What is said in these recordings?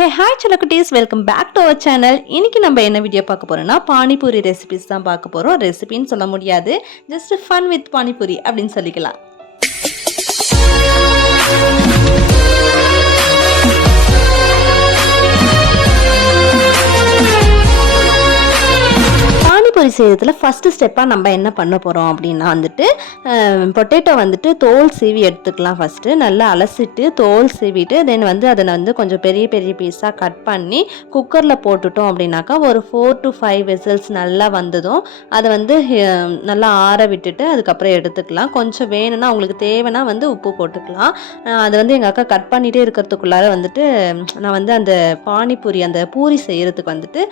ஹே hi சிலக்குட்டீஸ், welcome back to our channel. இன்னைக்கு நம்ம என்ன வீடியோ பார்க்க போறோம்னா பானிபூரி ரெசிபிஸ் தான் பார்க்க போகிறோம். ரெசிபின்னு சொல்ல முடியாது, ஜஸ்ட் ஃபன் வித் பானிபூரி அப்படின்னு சொல்லிக்கலாம். பானிபூரி செய்யறதுல ஃபஸ்ட்டு ஸ்டெப்பாக நம்ம என்ன பண்ண போகிறோம் அப்படின்னா பொட்டேட்டோ தோல் சீவி எடுத்துக்கலாம். ஃபஸ்ட்டு நல்லா அலசிட்டு தோல் சீவிட்டு தென் அதை கொஞ்சம் பெரிய பெரிய பீஸாக கட் பண்ணி குக்கரில் போட்டுட்டோம் அப்படின்னாக்கா ஒரு 4 to 5 விசில்ஸ் நல்லா வந்ததும் அதை நல்லா ஆற விட்டுட்டு அதுக்கப்புறம் எடுத்துக்கலாம். கொஞ்சம் வேணும்னா உங்களுக்கு தேவைன்னா உப்பு போட்டுக்கலாம். அதை எங்கள் அக்கா கட் பண்ணிகிட்டே இருக்கிறதுக்குள்ளார நான் அந்த பானிபூரி அந்த பூரி செய்கிறதுக்கு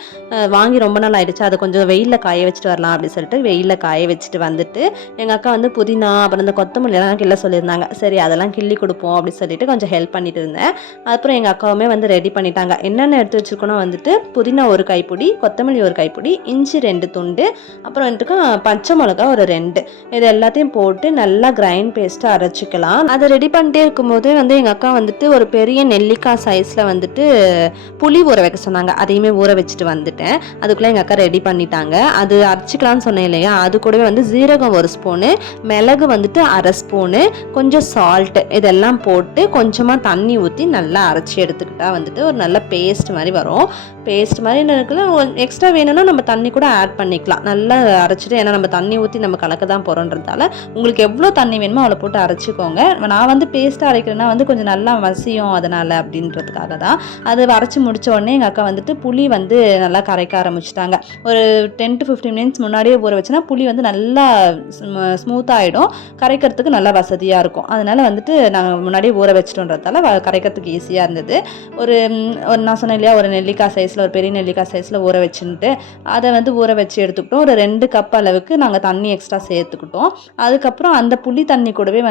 வாங்கி ரொம்ப நாள் ஆயிடுச்சு. அதை கொஞ்சம் வெயிலில் காய வச்சுட்டு வரலாம் அப்படின்னு சொல்லிட்டு வெயிலில் காய வச்சுட்டு எங்கள் அக்கா புதினா அப்புறம் இந்த கொத்தமல்லி எல்லாம் கிள்ள சொல்லியிருந்தாங்க. சரி அதெல்லாம் கிள்ளி கொடுப்போம் அப்படின்னு சொல்லிட்டு கொஞ்சம் ஹெல்ப் பண்ணிட்டு இருந்தேன். அப்புறம் எங்கள் அக்காவுமே ரெடி பண்ணிட்டாங்க. என்னென்ன எடுத்து வச்சுருக்கணும் புதினா ஒரு கைப்பிடி, கொத்தமல்லி ஒரு கைப்பிடி, இஞ்சி 2 துண்டு, அப்புறம் பச்சை மிளகா ஒரு 2, இது எல்லாத்தையும் போட்டு நல்லா கிரைண்ட் பேஸ்ட்டாக அரைச்சிக்கலாம். அதை ரெடி பண்ணிட்டே இருக்கும்போது எங்கள் அக்கா ஒரு பெரிய நெல்லிக்காய் சைஸில் புளி ஊற வைக்க சொன்னாங்க. அதையுமே ஊற வச்சுட்டு வந்துட்டேன். அதுக்குள்ளே எங்கள் அக்கா ரெடி பண்ணிட்டாங்க. அது அரைச்சிக்கலாம்னு சொன்னேன் இல்லையா, அது கூடவே ஜீரகம் 1 ஸ்பூனு, மிளகு 1/2 ஸ்பூனு, கொஞ்சம் சால்ட்டு இதெல்லாம் போட்டு கொஞ்சமாக தண்ணி ஊற்றி நல்லா அரைச்சி எடுத்துக்கிட்டா ஒரு நல்ல பேஸ்ட் மாதிரி வரும். பேஸ்ட் மாதிரி இருக்குல்ல, எக்ஸ்ட்ரா வேணும்னா நம்ம தண்ணி கூட ஆட் பண்ணிக்கலாம். நல்லா அரைச்சிட்டு, ஏன்னா நம்ம தண்ணி ஊற்றி நம்ம கலக்க தான் போகிறோன்றதால உங்களுக்கு எவ்வளோ தண்ணி வேணுமோ அவ்வளோ போட்டு அரைச்சிக்கோங்க. நான் பேஸ்ட்டாக அரைக்கிறேன்னா கொஞ்சம் நல்லா வசியும், அதனால் அப்படின்றதுக்காக தான். அது அரைச்சி முடித்த உடனே எங்கள் அக்கா புளி நல்லா கரைக்க ஆரம்பிச்சிட்டாங்க. ஒரு 10 to 15 மினிட்ஸ் முன்னாடியே ஊற வச்சுன்னா புளி நல்லா ஸ்மூத்தாக ஆகிடும், கரைக்கிறதுக்கு நல்லா வசதியாக இருக்கும். அதனால் நாங்கள் முன்னாடியே ஊற வச்சிட்டோன்றதால கரைக்கிறதுக்கு ஈஸியாக இருந்தது. ஒரு நான் சொன்னேன் இல்லையா, ஒரு நெல்லிக்காய் சைஸில், ஒரு பெரிய நெல்லிக்காய் சைஸில் ஊற வச்சுட்டு அதை ஊற வச்சு எடுத்துக்கிட்டோம். ஒரு 2 கப் அளவுக்கு நாங்கள் தண்ணி எக்ஸ்ட்ரா சேர்த்துக்கிட்டோம். அதுக்கப்புறம் அந்த புளி தண்ணி கூடவே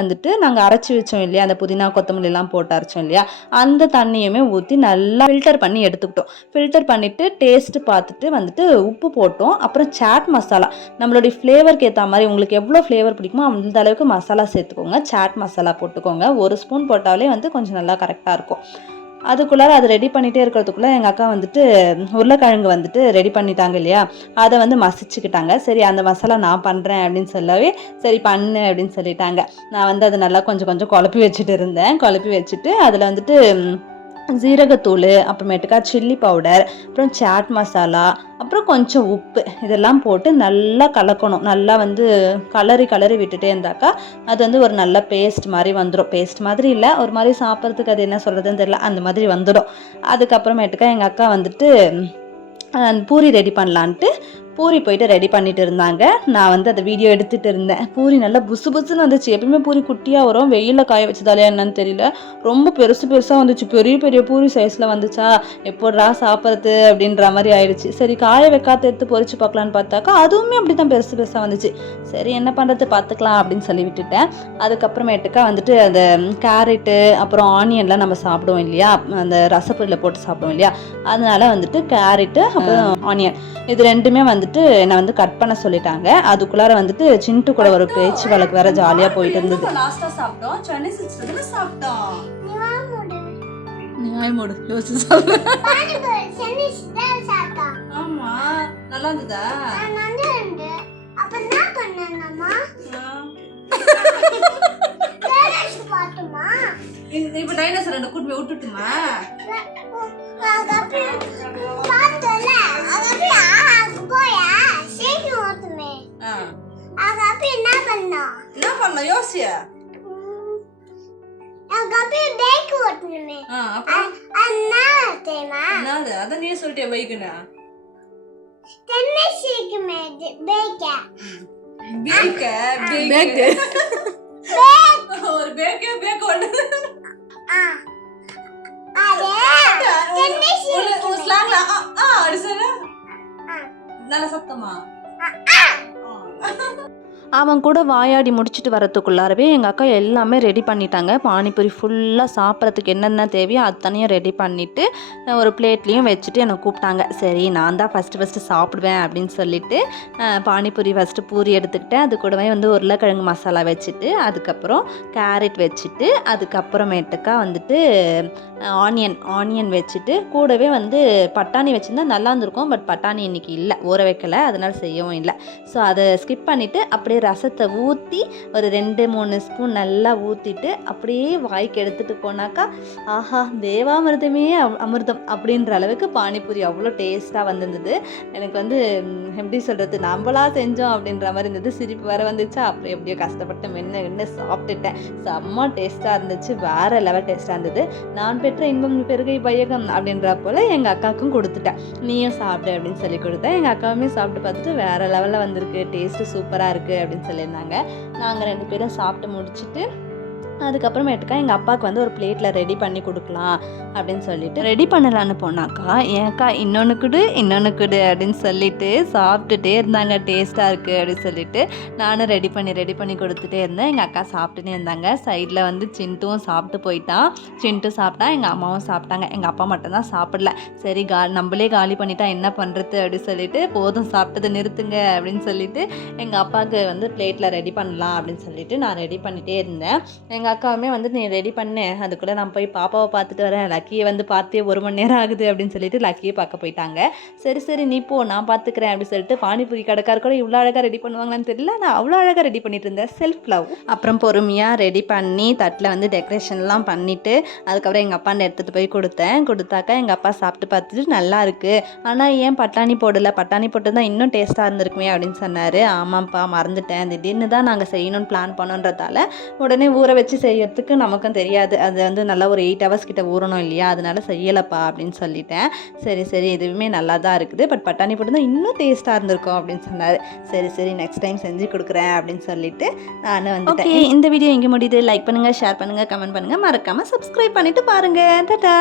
நாங்கள் அரைச்சி வச்சோம் இல்லையா, அந்த புதினா கொத்தமல்லி எல்லாம் போட்டு அரைச்சோம் இல்லையா, அந்த தண்ணியுமே ஊற்றி நல்லா ஃபில்டர் பண்ணி எடுத்துக்கிட்டோம். ஃபில்டர் பண்ணிவிட்டு டேஸ்ட்டு பார்த்துட்டு உப்பு போட்டோம். அப்புறம் சாட் மசாலா நம்மளுடைய ஃப்ளேவருக்கு ஏற்ற மாதிரி உங்களுக்கு எவ்வளோ ஃப்ளேவர் பிடிக்குமோ அந்த அளவுக்கு மசாலா சேர்த்துக்கோங்க. சாட் மசாலா போட்டுக்கோங்க. 1 ஸ்பூன் போட்டாலே கொஞ்சம் நல்லா கரெக்டாக இருக்கும். அதுக்குள்ளார அது ரெடி பண்ணிகிட்டே இருக்கிறதுக்குள்ளே எங்கள் அக்கா உருளைக்கிழங்கு ரெடி பண்ணிட்டாங்க இல்லையா, அதை மசிச்சுக்கிட்டாங்க. சரி அந்த மசாலா நான் பண்ணுறேன் அப்படின்னு சொல்லவே சரி பண்ணு அப்படின்னு சொல்லிட்டாங்க. நான் அதை நல்லா கொஞ்சம் கொஞ்சம் குழப்பி வச்சுட்டு இருந்தேன். குழப்பி வச்சுட்டு அதில் ஜீரகத்தூள், அப்புறமேட்டுக்கா சில்லி பவுடர், அப்புறம் சாட் மசாலா, அப்புறம் கொஞ்சம் உப்பு இதெல்லாம் போட்டு நல்லா கலக்கணும். நல்லா கலரி விட்டுட்டே இருந்தாக்கா அது ஒரு நல்ல பேஸ்ட் மாதிரி வந்துடும். பேஸ்ட் மாதிரி இல்லை, ஒரு மாதிரி சாப்பிட்றதுக்கு அது என்ன சொல்கிறதுன்னு தெரியல, அந்த மாதிரி வந்துடும். அதுக்கப்புறமேட்டுக்கா எங்கள் அக்கா பூரி ரெடி பண்ணலான்ட்டு பூரி போயிட்டு ரெடி பண்ணிட்டு இருந்தாங்க. நான் அந்த வீடியோ எடுத்துகிட்டு இருந்தேன். பூரி நல்லா புசு புசுன்னு வந்துச்சு. எப்பயுமே பூரி குட்டியாக வரும், வெயிலில் காய வச்சதாலையா என்னன்னு தெரியல, ரொம்ப பெருசாக வந்துச்சு. பெரிய பெரிய பூரி சைஸில் வந்துச்சா, எப்போடா சாப்பிட்றது அப்படின்ற மாதிரி ஆயிடுச்சு. சரி காய வைக்காத எடுத்து பொரிச்சு பார்க்கலான்னு பார்த்தாக்கா அதுவுமே அப்படி தான் பெருசாக வந்துச்சு. சரி என்ன பண்ணுறது பார்த்துக்கலாம் அப்படின்னு சொல்லி விட்டுட்டேன். அதுக்கப்புறமேட்டுக்கா அந்த கேரட்டு அப்புறம் ஆனியன்லாம் நம்ம சாப்பிடுவோம் இல்லையா, அந்த ரசப்பொரியில் போட்டு சாப்பிடுவோம் இல்லையா, அதனால கேரட்டு அப்புறம் ஆனியன் இது ரெண்டுமே என்னை கட் பண்ண சொல்லிட்டாங்க. அதுக்குள்ளார சிண்டு கூட ஒரு பேச்சு வழக்கு வேற ஜாலியா போயிட்டு இருந்தது. லாஸ்டா சாப்பிட்டோம் சென்னை சிக்ஸ்ல சாப்பிட்டோம். நியாயமோடு யோசிச்சு சாப்பிடு. சென்னை சிக்ஸ்ல சாப்பிட்டோம். ஆமா நல்லா இருந்ததா? நல்லா இருந்தது. அப்ப என்ன பண்ணனம்மா? டைனோசர் பாத்துமா? இப்ப டைனோசர் ரெண்டு கூட்டி விட்டுட்டுமா? பாத்தல அங்க போயா சீக்கிரம் ஓட்டுமே. அங்க என்ன பண்ணா யோசியா, அங்க பைக் ஓட்டணுமே. அண்ணா தேமா நாது அத நீ சொல்லிட்டே பைக்னா தென்னை சீக்கிரமே பேக் ஒரு பேக் ஓடு. நல்ல சத்தமா அவன் கூட வாயாடி முடிச்சுட்டு வரத்துக்குள்ளாரவே எங்கள் அக்கா எல்லாமே ரெடி பண்ணிட்டாங்க. பானிபூரி ஃபுல்லாக சாப்பிட்றதுக்கு என்னென்ன தேவையோ அத்தனையும் ரெடி பண்ணிவிட்டு ஒரு பிளேட்லேயும் வச்சுட்டு என்னை கூப்பிட்டாங்க. சரி நான் தான் ஃபஸ்ட்டு சாப்பிடுவேன் அப்படின்னு சொல்லிட்டு பானிபூரி ஃபஸ்ட்டு பூரி எடுத்துக்கிட்டேன். அது கூடவே வந்து உருளைக்கிழங்கு மசாலா வச்சுட்டு அதுக்கப்புறம் கேரட் வச்சுட்டு அதுக்கப்புறமேட்டுக்கா வந்துட்டு ஆனியன் வச்சுட்டு கூடவே வந்து பட்டாணி வச்சுருந்தா நல்லா இருந்திருக்கும். பட் பட்டாணி இன்றைக்கி இல்லை, ஊற வைக்கலை, அதனால் செய்யவும் இல்லை. ஸோ அதை ஸ்கிப் பண்ணிவிட்டு அப்படியே ரசத்தை ஊற்றி ஒரு 2-3 ஸ்பூன் நல்லா ஊற்றிட்டு அப்படியே வாய்க்கு எடுத்துகிட்டு போனாக்கா ஆஹா தேவாமிர்தமே அமிர்தம் அப்படின்ற அளவுக்கு பானிபூரி அவ்வளோ டேஸ்ட்டாக வந்திருந்தது. எனக்கு வந்து எப்படி சொல்கிறது, நம்மளா செஞ்சோம் அப்படின்ற மாதிரி இருந்தது. சிரிப்பு வேறு வந்துச்சா, அப்புறம் எப்படியோ கஷ்டப்பட்டு மென்று சாப்பிட்டுட்டேன். செம்ம டேஸ்ட்டாக இருந்துச்சு, வேறு லெவல் டேஸ்ட்டாக இருந்தது. நான் பெற்ற இன்பம் பெருகை பயகம் அப்படின்ற போல் எங்கள் அக்காவுக்கும் கொடுத்துட்டேன். நீயும் சாப்பிடு அப்படின்னு சொல்லி கொடுத்தேன். எங்கள் அக்காவுமே சாப்பிட்டு பார்த்துட்டு வேறு லெவலில் வந்திருக்கு, டேஸ்ட்டு சூப்பராக இருக்குது அப்படின்னு சொல்லியிருந்தாங்க. நாங்கள் 2 பேரும் சாப்பிட்டு முடிச்சுட்டு அதுக்கப்புறமேட்டுக்கா எங்கள் அப்பாவுக்கு வந்து ஒரு பிளேட்டில் ரெடி பண்ணி கொடுக்கலாம் அப்படின்னு சொல்லிட்டு ரெடி பண்ணலான்னு போனாக்கா ஏன்க்கா இன்னொன்று குடு அப்படின்னு சொல்லிட்டு சாப்பிட்டுட்டே இருந்தாங்க. டேஸ்ட்டாக இருக்குது அப்படின்னு சொல்லிட்டு நானும் ரெடி பண்ணி கொடுத்துட்டே இருந்தேன். எங்கள் அக்கா சாப்பிட்டுனே இருந்தாங்க. சைடில் வந்து சிண்டுவும் சாப்பிட்டு போயிட்டான். சிண்டு சாப்பிட்டா, எங்கள் அம்மாவும் சாப்பிட்டாங்க. எங்கள் அப்பா மட்டும்தான் சாப்பிடல. சரி நம்மளே காலி பண்ணிட்டா என்ன பண்ணுறது அப்படின்னு சொல்லிட்டு போதும் சாப்பிட்டதை நிறுத்துங்க அப்படின்னு சொல்லிட்டு எங்கள் அப்பாவுக்கு வந்து பிளேட்டில் ரெடி பண்ணலாம் அப்படின்னு சொல்லிட்டு நான் ரெடி பண்ணிகிட்டே இருந்தேன். எங்கள் அக்காவுமே வந்து நீ ரெடி பண்ணு, அதுக்குள்ளே நான் போய் பாப்பாவை பார்த்துட்டு வரேன், லக்கியை வந்து பார்த்தே 1 மணி நேரம் ஆகுது அப்படின்னு சொல்லிட்டு லக்கியை பார்க்க போயிட்டாங்க. சரி நீ போ, நான் பார்த்துக்கிறேன் அப்படின்னு சொல்லிட்டு பானிபூரி கடைக்கார கூட இவ்வளோ அழகாக ரெடி பண்ணுவாங்களான்னு தெரியல, நான் அவ்வளோ அழகாக ரெடி பண்ணிட்டு இருந்தேன். Self love. அப்புறம் பொறுமையாக ரெடி பண்ணி தட்டில் வந்து டெக்கரேஷன்லாம் பண்ணிவிட்டு அதுக்கப்புறம் எங்கள் அப்பாண்ட எடுத்துகிட்டு போய் கொடுத்தாக்கா எங்கள் அப்பா சாப்பிட்டு பார்த்துட்டு நல்லா இருக்குது, ஆனால் ஏன் பட்டாணி போடலை, பட்டாணி போட்டு தான் இன்னும் டேஸ்ட்டாக இருந்திருக்குமே அப்படின்னு சொன்னார். ஆமாம்ப்பா மறந்துட்டேன், திடீர்னு தான் நாங்கள் செய்யணும்னு பிளான் பண்ணோன்றதால உடனே ஊற வச்சு செய்யறதுக்கு நமக்கும் தெரியாது, அது வந்து நல்லா ஒரு 8 hours கிட்ட ஊறணும் இல்லையா, அதனால செய்யலப்பா அப்படின்னு சொல்லிட்டேன். சரி இதுவுமே நல்லா தான் இருக்குது, பட் பட்டாணி போட்டு தான் இன்னும் டேஸ்ட்டாக இருந்திருக்கும் அப்படின்னு சொன்னார். சரி நெக்ஸ்ட் டைம் செஞ்சு கொடுக்குறேன் அப்படின்னு சொல்லிட்டு நான் வந்துட்டேன். இந்த வீடியோ இங்கே முடியுது. லைக் பண்ணுங்கள், ஷேர் பண்ணுங்கள், கமெண்ட் பண்ணுங்கள், மறக்காமல் சப்ஸ்கிரைப் பண்ணிவிட்டு பாருங்கள். டாடா.